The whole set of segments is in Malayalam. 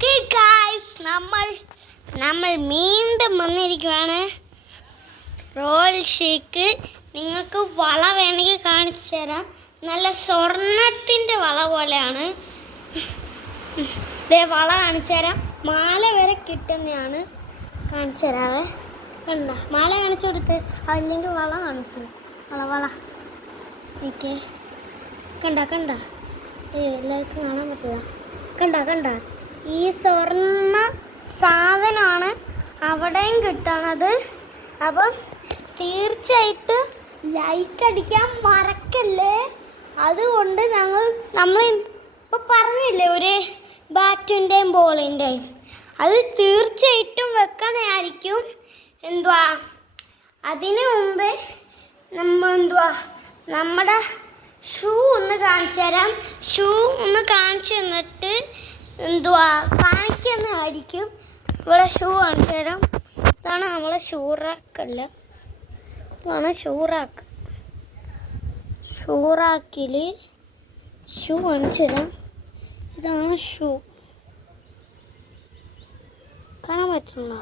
ഓക്കെ ഗായ്സ്, നമ്മൾ വീണ്ടും വന്നിരിക്കുകയാണ്. റോയൽ ഷേക്ക് നിങ്ങൾക്ക് വള വേണമെങ്കിൽ കാണിച്ചു തരാം. നല്ല സ്വർണത്തിൻ്റെ വള പോലെയാണ്. ഇതേ വള കാണിച്ചു തരാം. മാല വരെ കിട്ടുന്നതാണ്. കാണിച്ചു തരാവേ. കണ്ട മാല കാണിച്ചു കൊടുത്ത്, അല്ലെങ്കിൽ വള കാണിച്ചു. വള ഓക്കെ, കണ്ട എല്ലാവർക്കും കാണാൻ പറ്റുക. കണ്ട ഈ സ്വർണ്ണ സാധനമാണ് അവിടെയും കിട്ടണത്. അപ്പം തീർച്ചയായിട്ടും ലൈക്ക് അടിക്കാൻ മറക്കല്ലേ. അതുകൊണ്ട് നമ്മൾ ഇപ്പോൾ പറഞ്ഞില്ലേ ഒരു ബാറ്റിൻ്റെയും ബോളിൻ്റെയും, അത് തീർച്ചയായിട്ടും വെക്കുന്നതായിരിക്കും. അതിനു മുമ്പേ നമ്മുടെ ഷൂ ഒന്ന് കാണിച്ചു തരാം. ഷൂ ഒന്ന് കാണിച്ചു തന്നിട്ട് കാണിക്കുന്നതായിരിക്കും. ഇവിടെ ഷൂ കാണിച്ചു തരാം. ഇതാണ് നമ്മളെ ഷൂറാക്കല്ല, ഇതാണ് ഷൂറാക്കിൽ ഷൂ കാണിച്ചു തരാം. ഇതാണ് ഷൂ, കാണാൻ പറ്റുന്നുണ്ടോ?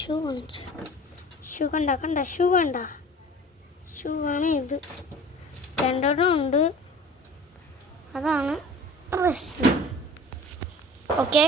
ഷൂ കാണിച്ചു. ഷൂ കണ്ട ഷൂ ആണ് ഇത്. രണ്ടെണ്ണം ഉണ്ട്, അതാണ് പ്രശ്നം. ഓക്കെ.